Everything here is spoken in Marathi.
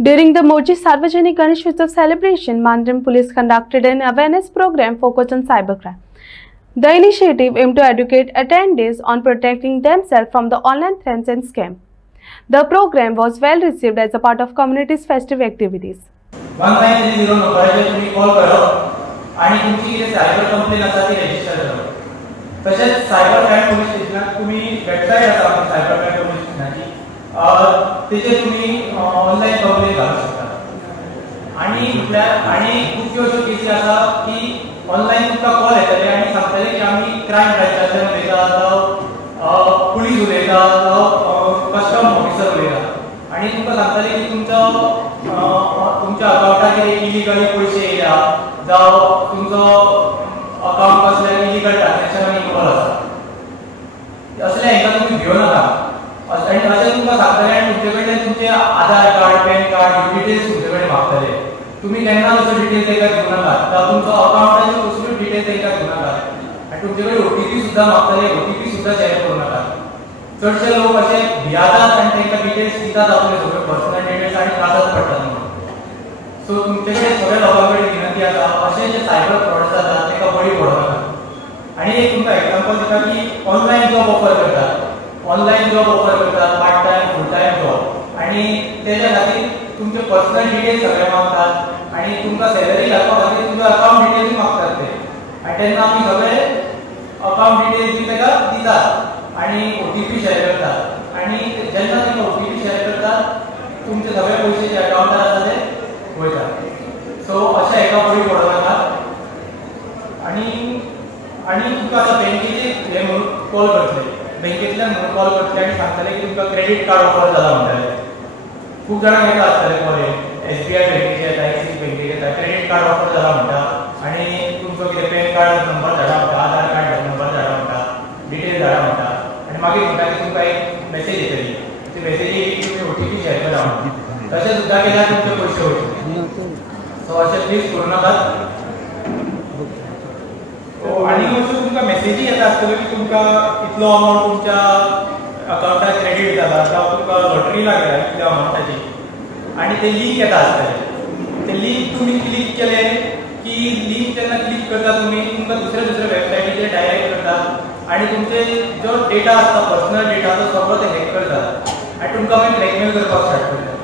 During the Moji Sarvajanik Ganesh Utsav celebration, Mandrim Police conducted an awareness program focused on cybercrime. The initiative aimed to educate attendees on protecting themselves from the online threats and scams. The program was well received as a part of community's festive activities. 1930 नंबराचेर तुम्ही कॉल करप आणि तुमची कितें सायबर कंप्लेन आसा ती रजिस्टर करप. तशेंच सायबर क्रायम पुलीस स्टेशनाक तुम्ही वेबसायट आसा आमची सायबर क्रायम पुलीस स्टेशनाची तेचेर तुम्ही ऑनलायन कंप्लेन घालूंक शकता. आणि खूब अश्यो केसी आसा की ऑनलायन तुमकां कॉल येतले आनी सांगतले की आमी क्रायम ब्रांचांतल्यान उलयता जावं पुलीस उलयता जावं कस्टम ऑफिसर उलयता आनी तुमकां सांगतले की तुमच्या अकाउंटाचेर इलिगली पयशे येयला जावं तुमचो अकाउंट कसल्या इलिगल ट्रान्झॅक्शनाक इन्वॉल्व आसा. असले हाका तुम्ही भिवूं नाका. आणि अशें तुमकां सांगतले आनी तुमचे कडल्यान तुमचे आधार कार्ड पॅन कार्ड ह्यो डिटेल्स तुमचे कडेन मागतले. तुम्ही केन्ना असो डिटेल ताका दिवं नाकात जावं तुमचो अकाउंटाच्यो कसल्यो डिटेल ताका दिवं नाकात. आनी तुमचे कडेन ओटीपी सुद्दां मागतले, ओटीपी सुद्दां शेअर करूं नाकात. चडशे लोक अशे भियातात आनी तांकां डिटेल्स दितात आपले सगळे पर्सनल डिटेल्स आनी त्रासात पडटात म्हणून. सो तुमचे कडेन सगळ्या लोकां कडेन विनंती आसा अशे जे सायबर फ्रॉड्स जातात ताका बळी पडूं नाका. आनी एक तुमकां एग्जांपल दिता की ऑनलायन जॉब ऑफर करतात, ऑनलायन जॉब ऑफर करतात, पार्ट टायम फुल टायम जॉब आनी तेज्या खातीर तुमचे पर्सनल डिटेल्स सगळे मागतात आनी तुमकां सॅलरी घालपा खातीर तुमचे अकाउंट डिटेल्स मागतात ते. आनी तेन्ना आमी सगळे अकाउंट डिटेल्स बी ताका दितात आनी ओटीपी शेअर करतात. आनी जेन्ना तुमी ओटीपी शेअर करतात तुमचे सगळे पयशे जे अकाउंटार आसा ते वयतात. सो अशें हाका बळी पडूं नाकात. आनी तुमकां आतां बँकेचे हे म्हणून कॉल करतले, बँकेंतल्यान म्हणून कॉल करतले आनी सांगतले की तुमकां क्रेडीट कार्ड ऑफर जाला म्हणटाले. खूब जाणांक येता आसतले कॉल SBI बँकेचे येता, एक्सीस बँकेचे येता, क्रेडीट कार्ड ऑफर जाला म्हणटा आनी तुमचो कितें पॅन कार्ड नंबर धाडा म्हणटा, आधार कार्ड नंबर धाडा म्हणटा, डिटेल धाडा म्हणटा आनी मागीर म्हणटा की तुमकां एक मेसेज येतली. ती मेसेजी तुमी ओटीपी शेअर करा म्हणटा. तशें सुद्दां केल्यार तुमचे पयशे वयतले. सो अशें प्लीज करूं नाकात. आनी अश्यो तुमकां मेसेजी येता आसतल्यो की तुमकां इतलो अमावंट तुमच्या अकाउंटार क्रेडीट जाला जावं तुमकां लॉटरी लागल्या इतल्या अमावंटाची आनी ते लिंक येता आसतले. ते लिंक तुमी क्लिक केले की लिंक जेन्ना क्लिक करता तुमी तुमकां दुसऱ्या वेबसायटीचेर डायरेक्ट करतात आनी तुमचे जो डेटा आसता पर्सनल डेटा तो सगळो ते हॅक करतात आनी तुमकां मागीर ब्लॅकमेल करपाक स्टार्ट करतात.